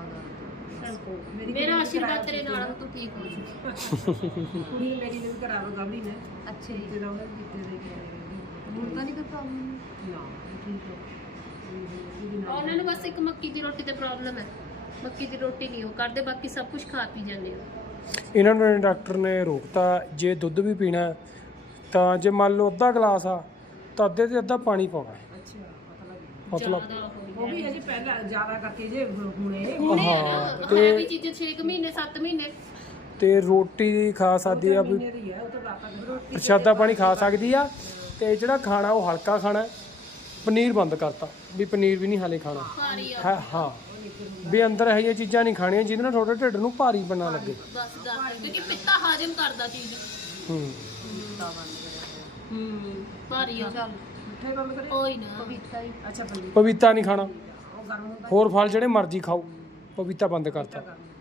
Speaker 1: ਦਰਦ
Speaker 3: ਮੇਰਾ ਆਸ਼ੀਰਵਾਦ ਤੇਰੇ ਨਾਲ ਆ, ਤੂੰ ਠੀਕ ਹੋ ਜਾ
Speaker 4: ਕੁੜੀ ਮੇਰੀ ਨੇ ਵੀ ਕਰਾਵਾ ਗੱਲ ਹੀ ਨੇ
Speaker 1: ਅੱਛਾ ਜੀ
Speaker 4: ਤੇ ਉਹਨੇ ਦਿੱਤੇ ਦੇ ਕੇ
Speaker 1: ਹੁਣ ਤਾਂ ਨਹੀਂ ਕੋਈ ਪ੍ਰੋਬਲਮ
Speaker 4: ਨਾ
Speaker 1: ਠੀਕ ਹੈ
Speaker 3: ਉਹਨਾਂ ਨੂੰ ਬਸ ਇੱਕ ਮੱਕੀ ਦੀ ਰੋਟੀ ਤੇ ਪ੍ਰੋਬਲਮ ਹੈ ਮੱਕੀ ਦੀ ਰੋਟੀ ਨਹੀਂ ਉਹ ਕਰਦੇ ਬਾਕੀ ਸਭ ਕੁਝ ਖਾ ਪੀ ਜਾਂਦੇ ਆ
Speaker 2: ਇਹਨਾਂ ਨੂੰ ਡਾਕਟਰ ਨੇ ਰੋਕਤਾ ਜੇ ਦੁੱਧ ਵੀ ਪੀਣਾ ਹੈ, ਤਾਂ ਜੇ ਮੰਨ ਲਓ ਅੱਧਾ ਗਲਾਸ ਆ ਤਾਂ ਅੱਧੇ ਤੇ ਅੱਧਾ ਪਾਣੀ ਪਾਉਣਾ ਹੈ।
Speaker 4: ਅੱਛਾ ਪਤਾ ਲੱਗ
Speaker 2: ਮਤਲਬ
Speaker 3: ਜ਼ਿਆਦਾ ਹੋਈ
Speaker 4: ਉਹ ਵੀ ਅਜੇ ਪਹਿਲਾਂ ਜ਼ਿਆਦਾ ਕਰਕੇ ਜੇ ਹੁਣੇ
Speaker 2: ਹਾਂ
Speaker 3: ਹੈ ਵੀ ਚੀਜ਼ ਛੇ ਕੁ ਮਹੀਨੇ ਸੱਤ ਮਹੀਨੇ
Speaker 2: ਤੇ ਰੋਟੀ ਖਾ ਸਕਦੀ ਆ ਵੀ
Speaker 4: ਮੇਰੀ ਹੈ ਉਹ ਤਾਂ ਰਾਤਾਂ ਦੀ ਰੋਟੀ
Speaker 2: ਪ੍ਰਸ਼ਾਦਾ ਪਾਣੀ ਖਾ ਸਕਦੀ ਆ ਤੇ ਜਿਹੜਾ ਖਾਣਾ ਉਹ ਹਲਕਾ ਖਾਣਾ ਹੈ। ਪਨੀਰ ਬੰਦ ਕਰਤਾ ਵੀ ਪਨੀਰ ਵੀ ਨਹੀਂ ਹਾਲੇ ਖਾਣਾ
Speaker 3: ਭਾਰੀ ਆ
Speaker 2: ਹੈ ਹਾਂ ਵੀ ਅੰਦਰ ਇਹ ਜਿਹੀਆਂ ਚੀਜ਼ਾਂ ਨਹੀਂ ਖਾਣੀਆਂ ਜਿਹਦੇ ਨਾਲ ਤੁਹਾਡੇ ਢਿੱਡ ਨੂੰ ਭਾਰੀ ਬਣਨਾ ਲੱਗੇ
Speaker 3: ਬਸ ਦਾ ਕਿਉਂਕਿ ਪਿੱਤਾ ਹਾਜ਼ਮ ਕਰਦਾ ਚੀਜ਼
Speaker 2: ਹੂੰ
Speaker 1: ਤਾਂ ਬੰਦ ਕਰਿਆ
Speaker 3: ਹੂੰ ਭਾਰੀ ਆ
Speaker 1: ਚੱਲ
Speaker 4: ਮਿੱਠੇ ਬੰਦ ਕਰੇ
Speaker 3: ਕੋਈ ਨਾ
Speaker 1: ਪਪੀਤਾ ਹੀ
Speaker 4: ਅੱਛਾ ਬੰਦੀ
Speaker 2: ਪਪੀਤਾ ਨਹੀਂ ਖਾਣਾ
Speaker 4: ਉਹ ਗਰਮ ਹੁੰਦਾ
Speaker 2: ਹੋਰ ਫਲ ਜਿਹੜੇ ਮਰਜ਼ੀ ਖਾਓ ਪਪੀਤਾ ਬੰਦ ਕਰਤਾ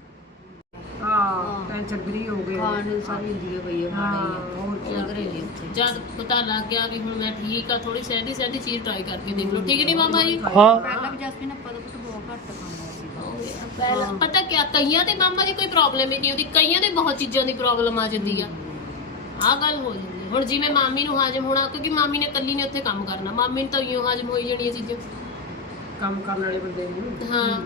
Speaker 4: ਹਾਂ ਟੈਨਸ਼ਨ ਫਰੀ ਹੋ ਗਏ
Speaker 1: ਖਾਣ ਨੂੰ ਸਾਰੀ ਜ਼ਿੰਦਗੀ ਪਈ ਹੈ ਖਾਣਾ ਹੀ ਹੈ
Speaker 4: ਹੋਰ
Speaker 1: ਉਹ ਘਰੇਲੀ ਉੱਥੇ
Speaker 3: ਜਦ ਪਤਾ ਲੱਗ ਗਿਆ ਵੀ ਹੁਣ ਮੈਂ ਠੀਕ ਆ ਥੋੜੀ ਸਹਿਦੀ ਸਹਿਦੀ ਚੀਜ਼ ਟਰਾਈ ਕਰਕੇ ਦੇਖ ਲਓ ਠੀਕ ਨਹੀਂ ਮਾਮਾ ਜੀ
Speaker 2: ਹਾਂ
Speaker 1: ਪਹਿਲਾਂ ਵੀ ਜਸਮੀਨ ਆਪਾਂ ਤਾਂ ਕੁਝ ਬਹੁਤ ਘੱਟ ਖਾਂਦਾ ਸੀ
Speaker 3: ਪਹਿਲਾਂ ਪਤਾ ਕਿਆ ਕਈਆਂ ਦੇ ਮਾਮਾ ਜੀ ਕੋਈ ਪ੍ਰੋਬਲਮ ਹੀ ਨਹੀਂ ਹੁੰਦੀ ਕਈਆਂ ਦੇ ਬਹੁਤ ਚੀਜ਼ਾਂ ਦੀ ਪ੍ਰੋਬਲਮ ਆ ਜਾਂਦੀ ਆ ਆਹ ਗੱਲ ਹੋ ਜਾਂਦੀ ਹੈ। ਹੁਣ ਜਿਵੇਂ ਮਾਮੀ ਨੂੰ ਹਾਜ਼ਮ ਹੋਣਾ ਕਿਉਂਕਿ ਮਾਮੀ ਨੇ ਕੱਲੀ ਨੇ ਉੱਥੇ ਕੰਮ ਕਰਨਾ ਮਾਮੀ ਨੂੰ ਤਾਂ ਇਉਂ ਹਾਜ਼ਮ ਹੋਈ ਜਾਣੀ ਇਹ ਚੀਜ਼ਾਂ
Speaker 4: ਕੰਮ ਕਰਨ ਵਾਲੇ ਬੰਦੇ ਨੂੰ
Speaker 3: ਹਾਂ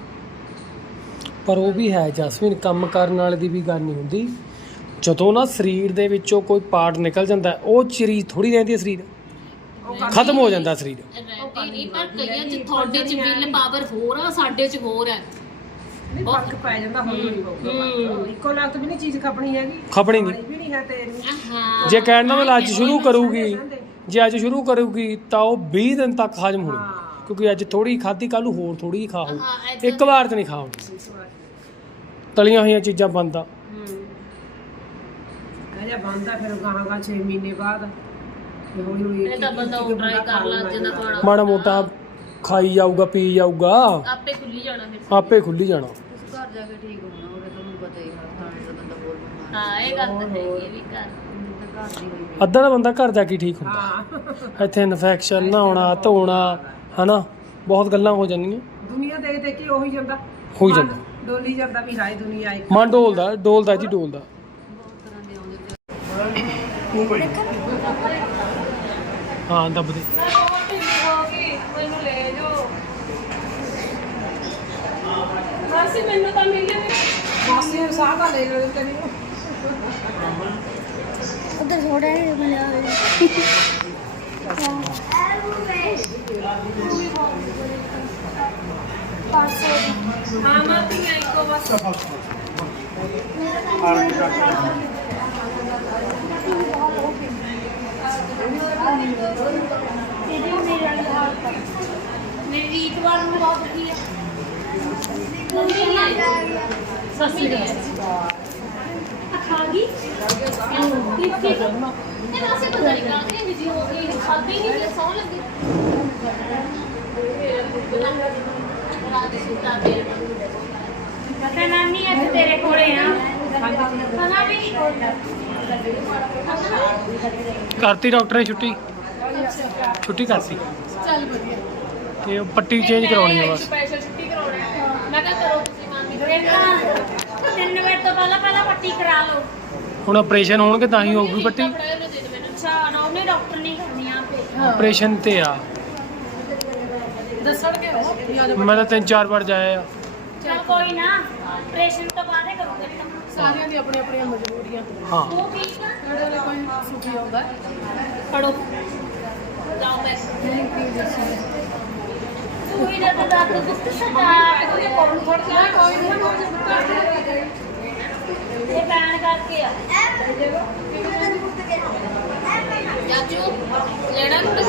Speaker 2: ਪਰ ਉਹ ਵੀ ਹੈ ਜਸਮੀਨ, ਕੰਮ ਕਰਨ ਵਾਲੇ ਦੀ ਵੀ ਗੱਲ ਨਹੀਂ ਹੁੰਦੀ। ਜਦੋਂ ਨਾ ਸਰੀਰ ਦੇ ਵਿੱਚੋਂ ਕੋਈ ਪਾਰਟ ਨਿਕਲ ਜਾਂਦਾ ਉਹ ਚੀਜ਼ ਥੋੜੀ ਰਹਿੰਦੀ ਹੈ, ਸਰੀਰ ਖਤਮ ਹੋ ਜਾਂਦਾ ਸਰੀਰ।
Speaker 3: ਰਹਿੰਦੀ ਨਹੀਂ, ਪਰ ਕਈਆਂ ਚ ਤੁਹਾਡੇ ਚ ਵਿਲ ਪਾਵਰ ਹੋਰ ਆ, ਸਾਡੇ ਚ ਹੋਰ ਆ।
Speaker 4: ਨਹੀਂ ਫਰਕ ਪੈ ਜਾਂਦਾ, ਹੌਲੀ ਹੌਲੀ ਪਊਗਾ। ਇੱਕੋ ਲੱਤ ਵੀ ਨਹੀਂ ਚੀਜ਼ ਖਪਣੀ ਹੈਗੀ,
Speaker 2: ਖਪਣੀ ਨਹੀਂ
Speaker 4: ਵੀ ਨਹੀਂ ਹੈ ਤੇਰੀ।
Speaker 3: ਹਾਂ
Speaker 2: ਜੇ ਕਹਿਣ ਦਾ ਮਤਲਬ ਅੱਜ ਸ਼ੁਰੂ ਕਰੂਗੀ, ਜੇ ਅੱਜ ਸ਼ੁਰੂ ਕਰੂਗੀ ਤਾਂ ਉਹ ਵੀਹ ਦਿਨ ਤੱਕ ਹਜਮ ਹੋਣੀ, ਕਿਉਂਕਿ ਅੱਜ ਥੋੜੀ ਖਾਧੀ ਕੱਲ ਨੂੰ ਹੋਰ ਥੋੜੀ ਖਾ ਹੋਣੀ,
Speaker 3: ਹਾਂ, ਏਦਾਂ
Speaker 2: ਇੱਕ ਵਾਰ ਚ ਨਹੀਂ ਖਾਣੀ। ਤਲੀਆਂ ਹੋਈਆਂ ਚੀਜ਼ਾਂ ਬੰਦ ਆ।
Speaker 4: ਅਜਾ ਬੰਦਾ ਫਿਰ ਗਾਹਾਂ ਗਾ ਛੇ ਮਹੀਨੇ ਬਾਅਦ ਤੇ ਹੌਲੀ ਹੌਲੀ
Speaker 3: ਇਹ ਤਾਂ ਬੰਦਾ ਟਰਾਈ ਕਰ ਲੱਗ ਜਾਂਦਾ ਥੋੜਾ
Speaker 2: ਮਾੜਾ ਮੋਟਾ ਖਾਈ ਜਾਊਗਾ, ਪੀ ਜਾਊਗਾ,
Speaker 3: ਆਪੇ ਖੁੱਲੀ ਜਾਣਾ ਫਿਰ।
Speaker 2: ਆਪੇ ਖੁੱਲੀ ਜਾਣਾ।
Speaker 1: ਤੁਸੀਂ ਘਰ ਜਾ ਕੇ ਠੀਕ ਹੋਣਾ, ਉਹਦੇ ਤੁਹਾਨੂੰ ਪਤਾ ਹੀ ਹੈ ਖਾਣੇ ਦਾ ਬੰਦਾ ਬੋਲ ਬਿਮਾਰ
Speaker 3: ਹਾਂ ਇਹ ਗੱਲ ਤਾਂ ਹੈਗੀ ਹੈ ਵੀ ਘਰ
Speaker 1: ਤਾਂ ਘਰ ਦੀ ਹੋਈ
Speaker 2: ਅੱਧਾ ਦਾ ਬੰਦਾ ਘਰ ਜਾ ਕੇ ਠੀਕ ਹੁੰਦਾ,
Speaker 4: ਹਾਂ
Speaker 2: ਇੱਥੇ ਇਨਫੈਕਸ਼ਨ, ਨਹਾਉਣਾ ਧੋਣਾ ਹਨਾ, ਬਹੁਤ ਗੱਲਾਂ ਹੋ ਜਾਂਦੀਆਂ।
Speaker 4: ਦੁਨੀਆ ਦੇਖ ਦੇਖ ਕੇ ਉਹੀ ਜਾਂਦਾ
Speaker 2: ਹੋਈ ਜਾਂਦਾ,
Speaker 4: ਡੋਲੀ ਜਾਂਦਾ ਵੀ ਹਾਏ ਦੁਨੀਆ ਇੱਕ
Speaker 2: ਮਨ ਡੋਲਦਾ ਡੋਲਦਾ ਜੀ ਡੋਲਦਾ। ਹਾਂ ਦੱਬ ਦੇ।
Speaker 3: ਮੈਨੂੰ ਲੈ ਜਾਓ ਮਾਸੀ, ਮੈਨੂੰ ਤਾਂ ਮਿਲ ਗਿਆ
Speaker 4: ਮਾਸੀ ਸਾਹ ਦਾ ਲੈ ਲਓ ਤੈਨੂੰ
Speaker 1: ਉਧਰ ਥੋੜਾ ਜਿਹਾ ਮਿਲਿਆ
Speaker 3: ਹਾਂ ਮਾਤੀ ਮੈਂ ਇੱਕੋ ਬਸ ਮੇਰੀ ਰੀਤ ਵਾਲ ਨੂੰ ਬਹੁਤ ਦੁਖੀ ਹੈ। ਮੰਮੀ ਨਹੀਂ ਆਈ, ਸੱਸੀ ਨਹੀਂ ਆਈ। ਖਾ ਗਈ ਕਿੱਥੇ ਇਹ ਵਾਸੇ ਪਤਾ ਨਹੀਂ ਕਾਹਦੇ ਵਿੱਚ ਹੋ ਗਈ, ਖਾਦੀ ਨਹੀਂ ਤੇ ਸੌਂ ਲੱਗੀ। ਰਾਤ ਸੁੱਤਾ ਪਿਆ
Speaker 5: ਪਤਾ ਨਾਨੀ ਅੱਜ ਤੇਰੇ ਕੋਲੇ ਆ ਪਤਾ ਵੀ
Speaker 2: ਕਰਤੀ ਡਾਕਟਰ ਨੇ ਛੁੱਟੀ, ਛੁੱਟੀ ਕਰਤੀ
Speaker 3: ਚੱਲ ਵਧੀਆ।
Speaker 2: ਤੇ ਉਹ ਪੱਟੀ ਚੇਂਜ ਕਰਾਉਣੀ ਹੈ ਬਸ।
Speaker 3: ਸਪੈਸ਼ਲ ਛੁੱਟੀ ਕਰਾਉਣਾ ਹੈ। ਮੈਂ ਕਿਹਾ ਕਰੋ ਤੁਸੀਂ ਮਾਮੀ ਕੋਲ।
Speaker 5: ਫਿਰ ਤਾਂ ਤਿੰਨ ਵਜੇ ਤੋਂ ਪਹਿਲਾਂ ਪਹਿਲਾਂ ਪੱਟੀ ਕਰਾ ਲਓ।
Speaker 2: ਹੁਣ ਆਪਰੇਸ਼ਨ ਹੋਣਗੇ ਤਾਂ ਹੀ ਹੋਊਗੀ ਪੱਟੀ।
Speaker 5: ਅੱਛਾ ਨਾ ਉਹਨੇ ਡਾਕਟਰ ਨਹੀਂ ਕਰਨੀ ਆਪੇ
Speaker 2: ਆਪਰੇਸ਼ਨ ਤੇ ਆ,
Speaker 4: ਦੱਸਣਗੇ ਉਹ
Speaker 2: ਮੈਂ ਤਾਂ ਤਿੰਨ ਚਾਰ ਵਾਰ ਜਾਇਆ ਆ।
Speaker 5: ਚਲ ਕੋਈ ਨਾ ਆਪਰੇਸ਼ਨ ਤੋਂ ਬਾਅਦ ਹੀ ਕਰੂਗੇ ਤਾਂ
Speaker 4: ਸਾਰਿਆਂ ਦੀ ਆਪਣੀ ਆਪਣੀਆਂ ਮਜਬੂਰੀਆਂ
Speaker 2: ਹਾਂ
Speaker 5: ਉਹ ਠੀਕ ਆ
Speaker 4: ਜਿਹੜੇ ਨੇ ਕੋਈ ਸੁਖੀ ਆਉਂਦਾ
Speaker 3: ਪੜੋ ਜਾਓ ਮੈਂ
Speaker 5: ਤੂੰ ਹੀ ਜਦ ਦਰਦ ਦੁੱਖ ਸਟਾਰਟ
Speaker 4: ਕੋਈ ਕੋਲ ਨੂੰ ਥੋੜਾ ਜਿਹਾ ਕੋਈ ਨਹੀਂ
Speaker 5: ਇਹ ਪੈਣ ਕਰਕੇ ਆ
Speaker 3: ਚਾਚੂ ਲੈਣਾ ਕੁਝ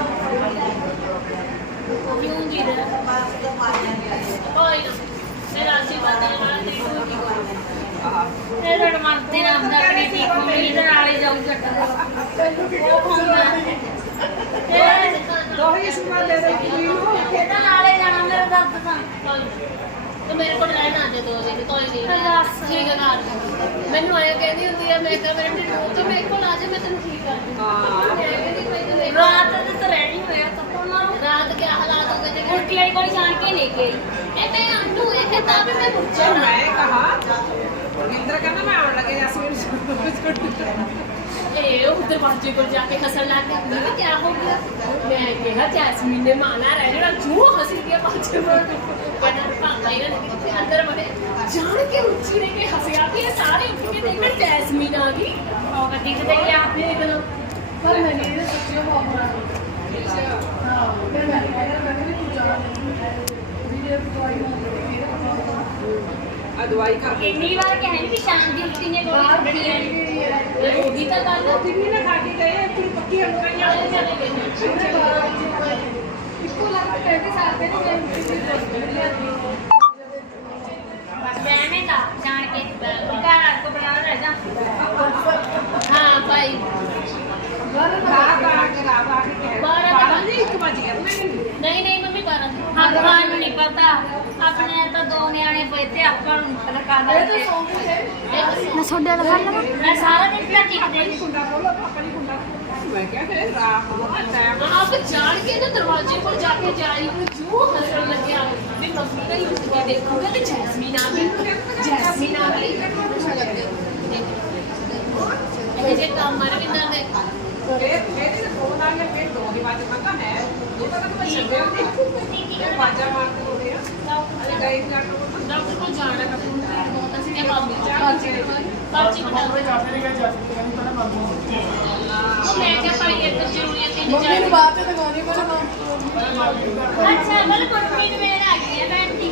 Speaker 3: ਕਿਉਂ ਜੀ ਰੇ ਕੋਈ ਨਾ ਮੈਂ ਰਾਜੀ ਬਾਤਾਂ ਨਾਲ ਨਹੀਂ ਹੋਈ
Speaker 5: ਇਹ ਰਣ ਮਰਦੇ ਨਾ ਆਪਦਾ ਆਪਣੇ ਠੀਕ ਹੋ ਗਈ ਇਹਦੇ ਨਾਲ ਹੀ ਜਾਊ ਗੱਡਾ ਉਹ ਹੁੰਦਾ ਇਹ
Speaker 4: ਦੋਹੀ ਸੁਣਾ ਦੇ ਦੇ ਕੁੜੀ ਨੂੰ
Speaker 5: ਇਹਦਾ ਨਾਲ ਹੀ ਜਾਣਾ ਮੇਰਾ ਦਰਦ ਤਾਂ
Speaker 3: ਤੇ ਮੇਰੇ ਕੋਲ ਰਹਿਣਾ ਅੱਜ ਦੋ ਦਿਨ ਕੋਈ ਨਹੀਂ
Speaker 5: ਦੱਸ।
Speaker 3: ਠੀਕ ਹੈ ਘਰ ਮੈਨੂੰ ਆਇਆ ਕਹਿੰਦੀ ਹੁੰਦੀ ਆ ਮੈਂ ਕਿਹਾ ਮੇਰੇ ਢਿੱਡ ਤੋਂ ਮੇਰੇ ਕੋਲ ਆ ਜਾ ਮੈਂ ਤੈਨੂੰ ਠੀਕ ਕਰ ਦੂੰ ਹਾਂ ਕਹਿੰਦੀ ਕੋਈ ਤੂੰ ਲੈ
Speaker 5: ਰਾਤ ਦੇ ਤਾਂ ਰਹਿਣੀ ਹੋਇਆ ਤਾਂ ਉਹਨਾਂ ਨੂੰ
Speaker 3: ਰਾਤ ਕੇ ਹਾਲਾਤ ਹੋ ਗਏ ਤੇ
Speaker 5: ਉਲਟੀ ਵਾਲੀ ਕੋਲ ਜਾਣ ਕੇ ਲੈ ਕੇ ਆਈ
Speaker 3: ਇਹ ਮੈਂ ਅੰਨੂ ਇਹ ਕਹਿੰਦਾ ਵੀ ਮੈਂ ਪੁੱਛਿਆ
Speaker 4: ਜਦ ਮੈਂ ਕਹਾ ਇੰਦਰ ਕਹਿੰਦਾ ਮੈਂ ਆਉਣ ਲੱਗੇ ਜਸਮੀਨ
Speaker 3: ਇਹ ਉਹ ਦਰਵਾਜ਼ੇ ਕੋਲ ਜਾ ਕੇ ਹੱਸਣ ਲੱਗ ਗਿਆ ਮੈਂ ਕਿਹਾ ਕੀ ਹੋ ਗਿਆ ਮੈਂ ਕਿਹਾ ਜੈਸਮੀਨ ਨੇ ਮਾਨਾ ਰਹਿ ਜਿਹੜਾ ਜੂ ਹੱਸੀ ਗਿਆ ਪਾਛੇ ਨੂੰ ਕਹਿੰਦਾ ਪਾਪਾ ਇਹਨਾਂ ਨੇ ਕਿੱਥੇ ਅੰਦਰ ਵੜੇ ਜਾਣ ਕੇ ਉੱਚੀ ਨੇ ਕੇ ਹੱਸਿਆ ਵੀ ਇਹ ਸਾਰੇ ਉੱਠ ਕੇ ਦੇਖਣ ਜੈਸਮੀਨ ਆ ਗਈ
Speaker 5: ਉਹ ਗੱਡੀ ਕਿਤੇ ਗਿਆ
Speaker 3: ਦੇਖ ਲਓ ਪਰ ਮੈਂ ਇਹ ਸੱਚੀ ਬਹੁਤ ਬੜਾ ਹਾਂ ਫਿਰ ਮੈਂ ਕਿਹਾ ਮੈਂ ਨਹੀਂ ਜਾ ਵੀਡੀਓ ਦਵਾਈ
Speaker 4: ਆ ਦਵਾਈ ਖਾ ਕੇ
Speaker 5: ਇੰਨੀ ਵਾਰ ਕਹਿਣੀ ਵੀ ਸ਼ਾਮ ਦੀ ਉੱਤੀ ਨੇ ਗੋਲੀ ਛੱਡਣੀ ਹੈ
Speaker 3: ਉਹਦੀ ਤਾਂ ਗੱਲ
Speaker 4: ਕਿੰਨੀ ਨਾ ਖਾ ਕੇ ਗਏ ਇੱਥੇ ਪੱਕੀ ਅੰਗਾਈਆਂ
Speaker 3: ਇੱਕੋ ਲੱਗ ਕੇ ਕੇ ਸਾਥ
Speaker 5: ਬਸ ਐਵੇਂ ਦਾ ਜਾਣ ਕੇ ਘਰ ਆ ਕੇ ਬਣਾ ਰਹਿ ਜਾ
Speaker 3: ਹਾਂ ਭਾਈ
Speaker 4: ਖਾ ਖਾ ਕੇ ਲਾ ਲਾ ਕੇ
Speaker 3: ਬਾਰਾਂ
Speaker 4: ਬਾਰਾਂ ਨਹੀਂ ਇੱਕ ਵਜ ਗਿਆ
Speaker 3: ਨਹੀਂ ਨਹੀਂ ਮੰਮੀ ਬਾਰਾਂ
Speaker 5: ਹਾਂ ਤੁਹਾਨੂੰ ਨਹੀਂ ਪਤਾ ਆਪਣੇ ਤਾਂ ਦੋ ਨਿਆਣੇ ਪਏ ਤੇ ਆਪਾਂ ਨੂੰ ਪਤਾ ਕਾਹਦਾ
Speaker 1: ਮੈਂ ਛੋਡੇ ਲਗਾ ਲਵਾਂ
Speaker 5: ਮੈਂ ਸਾਰਾ ਦਿਨ ਤਾਂ ਟਿਕਦੇ
Speaker 4: ਕੁੰਡਾ ਖੋਲੋ ਪਾਪਾ ਨੇ ਕੁੰਡਾ ਮੈਂ ਕਿਹਾ ਫਿਰ ਰਾਤ ਨੂੰ ਟਾਈਮ
Speaker 3: ਆਪ ਜਾਣ ਕੇ ਨਾ ਦਰਵਾਜ਼ੇ ਕੋਲ ਜਾ ਕੇ ਜਾਈ ਨੂੰ ਜੂ ਹੱਸਣ ਲੱਗਿਆ ਵੀ ਮੰਮੀ ਨਹੀਂ ਉੱਠਦੀ ਦੇਖੂਗਾ ਤੇ ਜੈਸਮੀਨ ਆ ਗਈ ਜੈਸਮੀਨ ਆ ਗਈ ਇਹ ਜੇ ਕੰਮ ਮਰ ਵਿੰਦਰ ਦੇ
Speaker 4: ਫਿਰ ਮੇਰੇ ਤੇ ਫੋਨ ਆ ਗਿਆ ਫਿਰ ਦੋ ਦੀ ਬਾਤ ਪਤਾ ਹੈ ਇਹ ਤਾਂ ਮੈਂ ਛੱਡੇ ਹੁੰਦੀ ਬਾਜਾ ਮਾਰਦੇ ਹੋਣੇ ਆ ਅਰੇ ਗਏ ਡਾਕਟਰ ਕੋਲ
Speaker 3: ਡਾਕਟਰ ਕੋਲ ਜਾਣਾ ਹੈ ਹੁਣ ਤੇ ਬਹੁਤ ਅਸੀਂ ਕਿ ਮਾਮੀ ਪਰਚੀ ਪਰਚੀ ਬਣਾ ਉਹ ਮੈਂ ਕਿਹਾ ਭਾਈ ਇਹ ਤਾਂ ਜ਼ਰੂਰੀ ਹੈ ਤਿੰਨ ਚਾਰ
Speaker 1: ਮੈਨੂੰ ਬਾਅਦ ਤੇ ਦਿਖਾਉਣੀ ਪੈਣਾ
Speaker 5: ਅੱਛਾ ਮਲ ਕੁਰਮੀ ਨੂੰ ਮੇਰਾ ਆ ਗਈ ਹੈ ਭੈਣ ਜੀ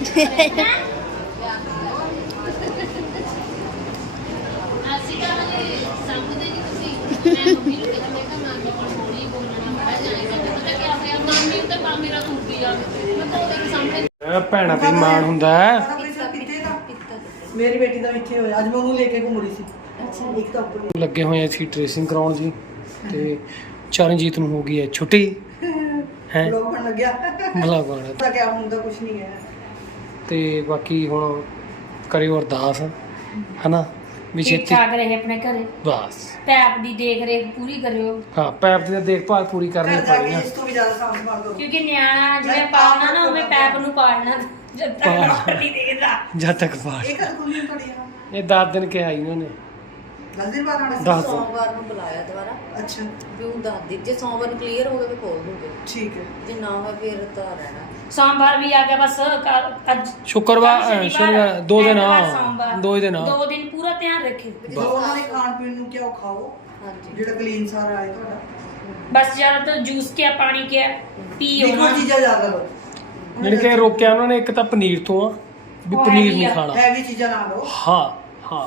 Speaker 3: ਅਸੀਂ ਤਾਂ ਹਲੇ ਸਮਝਦੇ ਨਹੀਂ ਤੁਸੀਂ ਮੈਂ ਮੰਮੀ ਨੂੰ ਕਹਿੰਦਾ ਮੈਂ ਕਿਹਾ ਮਾਮੀ ਕੋਲ ਥੋੜੀ ਬੋਲਣਾ ਬੜਾ ਜਾਏਗਾ ਤੇ ਪਤਾ ਕੀ ਹੋਇਆ ਮਾਮੀ ਨੂੰ ਤਾਂ ਕੰਮ ਮੇਰਾ ਟੁੱਟ ਗਿਆ ਮੈਂ ਤਾਂ ਉਹਦੇ ਸਾਹਮਣੇ
Speaker 2: ਇਹ ਭੈਣਾਂ ਤੇ ਮਾਣ ਹੁੰਦਾ ਹੈ।
Speaker 4: ਮੇਰੀ ਬੇਟੀ ਦਾ ਇੱਥੇ ਹੋਇਆ ਅੱਜ ਮੈਂ ਉਹਨੂੰ ਲੈ ਕੇ ਘੁੰਮ ਰਹੀ ਸੀ ਅੱਛਾ ਇੱਕ ਤਾਂ ਉੱਪਰ
Speaker 2: ਲੱਗੇ ਹੋਏ ਸੀ ਟ੍ਰੇਸਿੰਗ ਕਰਾਉਣ ਜੀ ਤੇ ਚਰਨਜੀਤ ਨੂੰ ਹੋ ਗਈ ਹੈ ਛੁੱਟੀ ਹੈ
Speaker 4: ਲੋਕ ਬਣ ਲੱਗਿਆ
Speaker 2: ਭਲਾ ਗਾਣਾ
Speaker 4: ਤਾਂ ਕਿਆ ਹੁੰਦਾ ਕੁਝ ਨਹੀਂ ਹੈ
Speaker 2: ਤੇ ਬਾਕੀ ਹੁਣ ਕਰਿਓ ਅਰਦਾਸ ਹਨਾ ਵੀ
Speaker 5: ਠੀਕ
Speaker 2: ਛੇਤੀ
Speaker 5: ਠਾਕ ਰਹੇ ਆਪਣੇ ਘਰੇ
Speaker 2: ਬਸ
Speaker 5: ਪੈਪ ਦੀ ਦੇਖ ਰੇਖ ਪੂਰੀ ਕਰਿਓ
Speaker 2: ਹਾਂ ਪੈਪ ਦੀ ਦੇਖਭਾਲ ਪੂਰੀ ਕਰਨੀ
Speaker 4: ਘਰ ਜਾ
Speaker 2: ਪੈਣੀ
Speaker 4: ਕੇ
Speaker 2: ਆ
Speaker 4: ਇਸ ਤੋਂ ਵੀ ਜ਼ਿਆਦਾ ਸਾਂਭ ਸੰਭਾਲ ਕਰੋ
Speaker 5: ਕਿਉਂਕਿ ਨਿਆਣਾ ਜਿਵੇਂ ਪਾਲਣਾ ਨਾ ਉਵੇਂ ਪੈਪ ਨੂੰ ਪਾਲਣਾ ਜਦ ਤੱਕ
Speaker 2: ਪਾਲਣਾ।
Speaker 5: ਡਾਕਟਰ ਨਹੀਂ ਦੇਖਦਾ
Speaker 2: ਜਦ ਤੱਕ ਬਾਹਰ
Speaker 4: ਇਹ ਕਦ ਖੁੱਲ੍ਹਣੀ ਤੁਹਾਡੀ ਆ
Speaker 2: ਇਹ ਦਸ ਦਿਨ ਕਿਹਾ ਇਹਨਾਂ ਨੇ
Speaker 4: ਦਸ ਦਿਨ ਬਾਅਦ ਆਣਾ
Speaker 2: ਦਸ ਦਿਨ
Speaker 1: ਸੋਮਵਾਰ ਨੂੰ ਬੁਲਾਇਆ ਦੁਬਾਰਾ
Speaker 4: ਅੱਛਾ
Speaker 1: ਵੀ ਉਹ ਦੱਸ ਦੇ ਜੇ ਸੋਮਵਾਰ ਨੂੰ ਕਲੀਅਰ ਹੋ ਗਿਆ ਫਿਰ ਖੋਲ ਦੂੰਗੇ
Speaker 4: ਠੀਕ ਹੈ
Speaker 1: ਜੇ ਨਾ ਹੋਇਆ ਫਿਰ ਤਾਂ ਰਹਿਣਾ
Speaker 5: ਸੋਮਵਾਰ ਵੀ ਆ ਗਿਆ ਬਸ ਕੱਲ੍ਹ- ਅੱਜ
Speaker 2: ਸ਼ੁੱਕਰਵਾਰ
Speaker 5: ਕੱਲ੍ਹ
Speaker 2: ਅ, ਸ਼ਨੀਵਾਰ ਦੋ ਦਿਨ
Speaker 5: ਐਤਵਾਰ,
Speaker 2: ਆ
Speaker 5: ਸੋਮਵਾਰ।
Speaker 2: ਦੋ ਹੀ ਦਿਨ ਆ
Speaker 5: ਦੋ ਦਿਨ ਪੂਰਾ ਧਿਆਨ ਰੱਖੇ
Speaker 4: ਜੋ ਉਹਨਾਂ ਨੇ ਖਾਣ ਪੀਣ ਨੂੰ ਕਿਹਾ ਉਹ ਖਾਓ
Speaker 1: ਹਾਂਜੀ
Speaker 4: ਜਿਹੜਾ ਕਲੀਨ ਸਾਰਾ ਆਏ ਤੁਹਾਡਾ
Speaker 5: ਬਸ ਜ਼ਿਆਦਾਤਰ ਜੂਸ ਕਿਆ ਪਾਣੀ ਕਿਆ ਪੀਓ
Speaker 4: ਲਿਕਵਿਡ
Speaker 5: ਨਾ
Speaker 4: ਚੀਜ਼ਾਂ ਜ਼ਿਆਦਾ ਲਓ
Speaker 2: ਜਿਹੜੇ ਕਿ ਰੋਕਿਆ ਉਹਨਾਂ ਨੇ ਇੱਕ ਤਾਂ ਪਨੀਰ ਤੋਂ ਆ ਵੀ
Speaker 5: ਉਹ
Speaker 2: ਪਨੀਰ
Speaker 5: ਹੈਗੀ
Speaker 2: ਨਹੀਂ
Speaker 5: ਆ।
Speaker 2: ਖਾਣਾ
Speaker 4: ਹੈਵੀ ਚੀਜ਼ਾਂ ਨਾ ਲਓ
Speaker 2: ਹਾਂ ਹਾਂ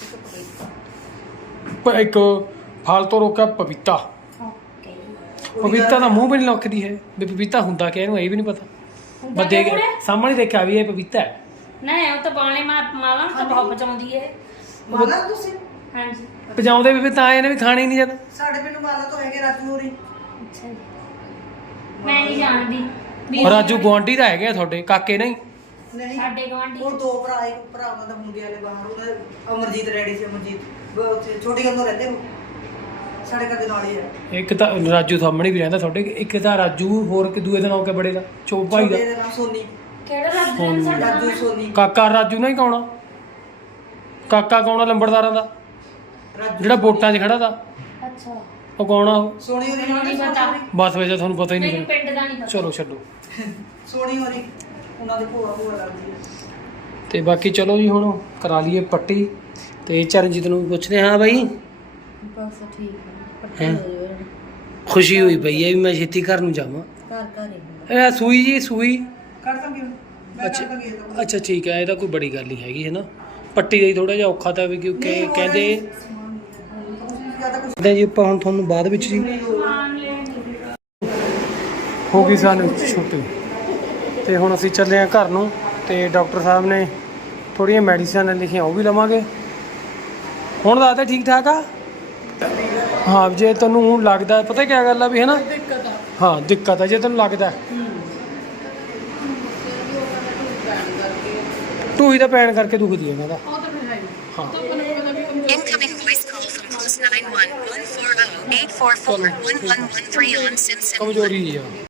Speaker 2: ਪਰ ਇੱਕ ਫਾਲਤੂ ਰੋਕਿਆ ਪਪੀਤਾ
Speaker 5: ਓਕੇ
Speaker 2: ਪਪੀਤਾ ਦਾ ਮੂੰਹ ਵੀ ਨਹੀਂ ਲੁਕਦੀ ਹੈ ਵੀ ਪਪੀਤਾ ਹੁੰਦਾ ਕਿ ਇਹਨੂੰ ਇਹ ਵੀ ਨਹੀਂ ਪਤਾ
Speaker 5: ਹੁੰਦਾ
Speaker 2: ਬਸ ਦੇਖ
Speaker 5: ਕਿਉਂ ਹੈ?
Speaker 2: ਸਾਹਮਣੇ ਦੇਖਿਆ ਵੀ ਇਹ ਪਪੀਤਾ ਹੈ
Speaker 5: ਨਹੀਂ ਉਹ ਤਾਂ ਬਾਣੇ ਮਾਂ ਮਾਵਾਂ ਨੂੰ ਤਾਂ ਬਹੁਤ ਪਚਾਉਂਦੀ ਹੈ
Speaker 4: ਮਾਲਾ ਤੁਸੀਂ
Speaker 5: ਹਾਂਜੀ
Speaker 2: ਪਜਾਉਂਦੇ ਵੀ ਫਿਰ ਤਾਂ ਇਹਨੇ ਵੀ ਖਾਣੇ ਹੀ ਨਹੀਂ ਜਦ
Speaker 4: ਸਾਡੇ ਪਿੰਡ ਮਾਲਾ ਤੋਂ ਹੈਗੇ ਰਾਜੂ ਹੋਰੀ
Speaker 5: ਅੱਛਾ ਜੀ। ਮੈਂ ਨਹੀਂ ਜਾਣਦੀ ਵੀ
Speaker 2: ਔਰ ਰਾਜੂ ਗੁਆਂਢੀ ਦਾ ਹੈਗੇ ਆ ਤੁਹਾਡੇ ਕਾਕੇ ਨਹੀਂ
Speaker 4: ਨਹੀਂ
Speaker 5: ਸਾਡੇ ਗਵਾਂਢੀ
Speaker 4: ਉਹ ਦੋ ਭਰਾ ਇੱਕ ਭਰਾ ਉਹਨਾਂ ਦਾ ਮੁੰਡੇ ਵਾਲੇ ਬਾਹਰ ਉਹਦਾ ਅਮਰਜੀਤ ਰੈਡੀ ਸੀ ਅਮਰਜੀਤ ਉਹ ਉੱਥੇ ਛੋਟੀ ਗੰਨੋਂ ਰਹਿੰਦੇ ਉਹ ਸਾਡੇ ਘਰ ਦੇ ਨਾਲ ਹੀ ਹੈ
Speaker 2: ਇੱਕ ਤਾਂ ਰਾਜੂ ਸਾਹਮਣੇ ਵੀ ਰਹਿੰਦਾ ਤੁਹਾਡੇ ਇੱਕ ਤਾਂ ਰਾਜੂ ਹੋਰ ਕਿ ਦੂਏ ਦਿਨ ਹੋ ਕੇ ਬੜੇ ਦਾ ਚੋ ਭਾਈ ਦਾ
Speaker 4: ਛੋਟੇ ਦਾ ਨਾਮ ਸੋਨੀ
Speaker 5: ਕਿਹੜਾ ਰੱਬ ਨੇ ਸਾਡਾ
Speaker 4: ਰਾਜੂ ਸੋਨੀ
Speaker 2: ਕਾਕਾ ਰਾਜੂ ਨਹੀਂ ਕੌਣਾ ਕਾਕਾ ਕੌਣਾ ਲੰਬੜਦਾਰਾਂ ਦਾ
Speaker 4: ਰਾਜੂ
Speaker 2: ਜਿਹੜਾ ਵੋਟਾਂ 'ਚ ਖੜਾ ਤਾ
Speaker 5: ਅੱਛਾ
Speaker 2: ਉਹ ਕੌਣਾ ਉਹ
Speaker 4: ਸੋਨੀ ਹੋਰੀ
Speaker 5: ਮੈਨੂੰ ਨਹੀਂ ਪਤਾ
Speaker 2: ਬਸ ਵੇ ਤੁਹਾਨੂੰ ਪਤਾ ਹੀ
Speaker 5: ਮੈਨੂੰ
Speaker 2: ਨਹੀਂ
Speaker 5: ਪਿੰਡ ਦਾ ਨਹੀਂ ਪਤਾ
Speaker 2: ਚਲੋ ਛੱਡੋ
Speaker 4: ਸੋਨੀ ਹੋਰੀ ਉਹਨਾਂ ਦੇ ਭੂਆ ਭੂਆ ਲੱਗਦੀ ਹੈ
Speaker 2: ਤੇ ਬਾਕੀ ਚਲੋ ਜੀ ਹੁਣ ਕਰਾ ਲਈਏ ਪੱਟੀ ਤੇ ਚਰਨਜੀਤ ਨੂੰ ਵੀ ਪੁੱਛਦੇ ਹਾਂ ਬਾਈ
Speaker 1: ਬਸ ਠੀਕ ਹੈ ਪੱਟੀ
Speaker 2: ਹੈਂ?
Speaker 1: ਹੋ ਜਾਵੇ
Speaker 2: ਖੁਸ਼ੀ ਹੋਈ ਪਈ ਹੈ ਵੀ ਮੈਂ ਛੇਤੀ ਘਰ ਨੂੰ ਜਾਵਾਂ
Speaker 1: ਘਰ ਘਰ ਹੀ ਹੁੰਦਾ
Speaker 2: ਇਹ ਸੂਈ ਜੀ ਸੂਈ
Speaker 4: ਕਰ ਤਾਂ ਕਿਉਂ ਮੈਂ
Speaker 2: ਅੱਛਾ
Speaker 4: ਕਰ ਤਾਂ ਗਿਆ
Speaker 2: ਅੱਛਾ ਠੀਕ ਹੈ ਇਹਦਾ ਕੋਈ ਬੜੀ ਗੱਲ ਨਹੀਂ ਹੈਗੀ ਹੈ ਨਾ ਪੱਟੀ ਦਾ ਹੀ ਥੋੜਾ ਜਿਹਾ ਔਖਾ ਤਾਂ ਵੀ ਕਿਉਂਕਿ ਕਹਿੰਦੇ
Speaker 4: ਜਿਆਦਾ ਕੁਝ
Speaker 2: ਕਹਿੰਦੇ ਜੀ ਆਪਾਂ ਹੁਣ ਤੁਹਾਨੂੰ ਬਾਅਦ ਵਿੱਚ ਜੀ
Speaker 5: ਸਮਾਨ ਲੈਣ
Speaker 2: ਹੋ ਗਈ ਸਾਨੂੰ ਛੁੱਟੀ ਤੇ ਹੁਣ ਅਸੀਂ ਚੱਲੇ ਹਾਂ ਘਰ ਨੂੰ ਤੇ ਡਾਕਟਰ ਸਾਹਿਬ ਨੇ ਥੋੜ੍ਹੀਆਂ ਮੈਡੀਸਨ ਲਿਖੀਆਂ ਉਹ ਵੀ ਲਵਾਂਗੇ ਹੁਣ ਦੱਸਦੇ ਠੀਕ ਠਾਕ ਆ ਹਾਂ ਜੇ ਤੈਨੂੰ ਲੱਗਦਾ ਪਤਾ ਕੀ ਗੱਲ ਆ ਵੀ ਹੈ ਨਾ
Speaker 1: ਦਿੱਕਤ ਆ
Speaker 2: ਹਾਂ ਦਿੱਕਤ ਆ ਜੇ ਤੈਨੂੰ ਲੱਗਦਾ ਢੂਹੀ ਦਾ ਪੈਣ ਕਰਕੇ ਦੁਖਦੀ ਹੈ ਕਹਿੰਦਾ
Speaker 1: ਉਹ ਤਾਂ ਫਿਰ ਹੈ ਹੀ।
Speaker 2: ਹਾਂ
Speaker 6: Incoming voice call from plus nine one one four zero eight four four one one one three on Simpson.
Speaker 2: ਕਮਜ਼ੋਰੀ ਆ